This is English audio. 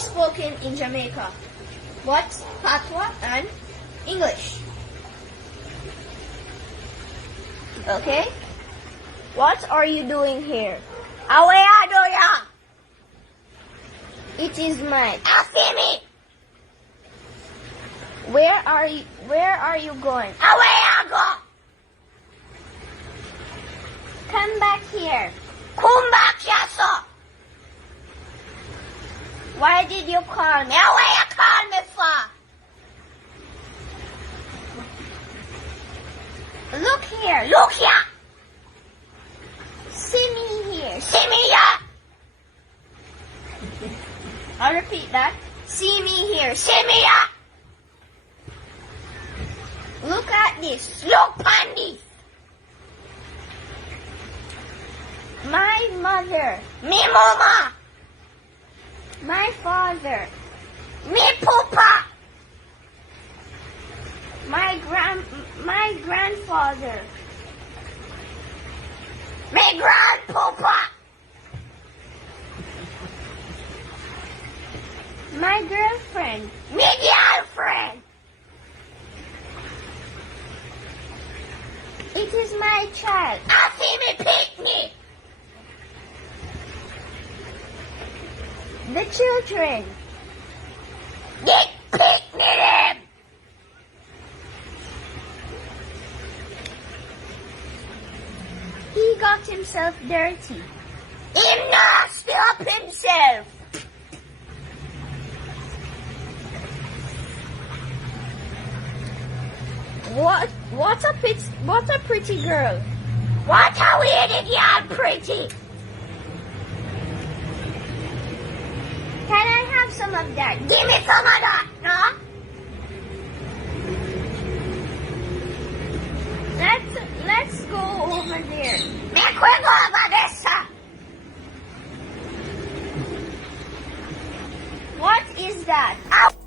it's spoken in Jamaica? What's Patois and English? Okay. What are you doing here? Away do ya? It is mine. See me. Where are you going? Away I go. Come back here. Come back here, sir. Why did you call me? Away you call me for. Look here. Look here. See me here. See me here. I'll repeat that. See me here. See me here. Look at this. Look on this. My mother. Me mama. My father. Me papa. My grandfather. Me grandpapa. My girlfriend. Me girlfriend. It is my child. I see me picnic. The children. Get picnic them. He got himself dirty. He nasty up himself. What a pretty girl. What a weird girl, pretty. Can I have some of that? Give me some of that, no? Let's go over there. Make we go over this, sir. What is that? Ow.